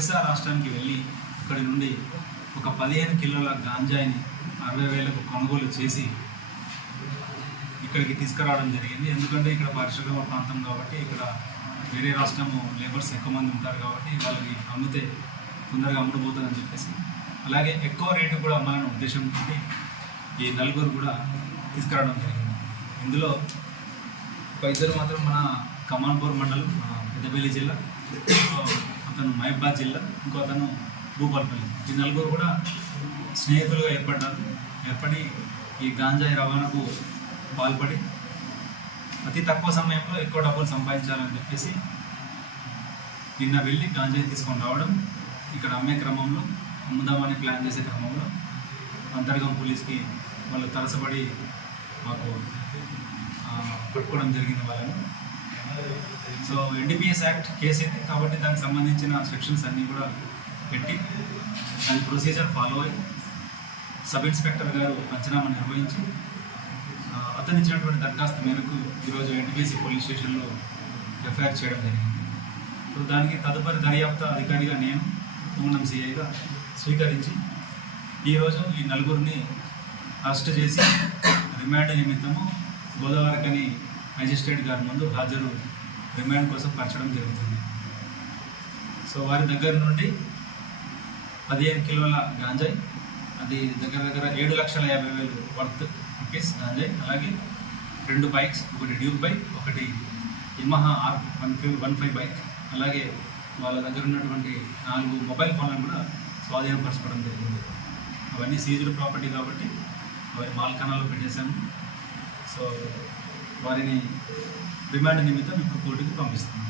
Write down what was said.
Orissa రాష్ట్రానికి వెళ్ళి అక్కడి నుండి ఒక పదిహేను కిలోల గాంజాయిని అరవై వేలకు కొనుగోలు చేసి ఇక్కడికి తీసుకురావడం జరిగింది. ఎందుకంటే ఇక్కడ పరిశ్రమ ప్రాంతం కాబట్టి ఇక్కడ వేరే రాష్ట్రము లేబర్స్ ఎక్కువ మంది ఉంటారు కాబట్టి వాళ్ళకి అమ్మితే తొందరగా అమ్ముడుపోతుందని చెప్పేసి. అలాగే ఎక్కువ రేటు కూడా అమ్మాలనే ఉద్దేశంతో ఈ నలుగురు కూడా తీసుకురావడం జరిగింది. ఇందులో ఒక ఇద్దరు మాత్రం మన కమాన్పూర్ మండలం మన పెద్దపల్లి జిల్లా అతను మహబాద్ జిల్లా ఇంకో అతను భూపాలపల్లి. ఈ నలుగురు కూడా స్నేహితులుగా ఏర్పడ్డారు. ఏర్పడి ఈ గాంజాయి రవాణాకు పాల్పడి అతి తక్కువ సమయంలో ఎక్కువ డబ్బులు సంపాదించాలని చెప్పేసి నిన్న వెళ్ళి గాంజాయి తీసుకొని రావడం ఇక్కడ అమ్మే క్రమంలో అమ్ముదామని ప్లాన్ చేసే క్రమంలో అంతర్గం పోలీస్కి వాళ్ళు తరసపడి మాకు పట్టుకోవడం జరిగింది వాళ్ళని. సో ఎన్డీపీఎస్ యాక్ట్ కేసు అయితే కాబట్టి దానికి సంబంధించిన సెక్షన్స్ అన్నీ కూడా పెట్టి దాని ప్రొసీజర్ ఫాలో అయ్యి సబ్ ఇన్స్పెక్టర్ గారు పంచనామా నిర్వహించి అతను ఇచ్చినటువంటి దరఖాస్తు మేరకు ఈరోజు ఎన్టీపీసీ పోలీస్ స్టేషన్లో ఎఫ్ఐఆర్ చేయడం జరిగింది. సో దానికి తదుపరి దర్యాప్తు అధికారిగా నేను పూర్ణం సిఐగా స్వీకరించి ఈరోజు ఈ నలుగురిని అరెస్ట్ చేసి రిమాండ్ నిమిత్తము గోదావరికని మేజిస్ట్రేట్ గారి ముందు హాజరు రిమాండ్ కోసం పరచడం జరుగుతుంది. సో వారి దగ్గర నుండి పదిహేను కిలోల గాంజాయి అది దగ్గర దగ్గర ఏడు లక్షల యాభై వేలు వర్త్ రూపీస్ గాంజాయి అలాగే రెండు బైక్స్ ఒకటి డ్యూక్ బైక్ ఒకటి Yamaha R one five one five bike అలాగే వాళ్ళ దగ్గర ఉన్నటువంటి నాలుగు మొబైల్ ఫోన్లను కూడా స్వాధీనపరచుకోవడం జరిగింది. అవన్నీ సీజ్డ్ ప్రాపర్టీ కాబట్టి అవి మాల్కానాలో పెట్టేశాము. సో వారిని రిమాండ్ నిమిత్తం ఇప్పుడు కోర్టుకి పంపిస్తున్నాం.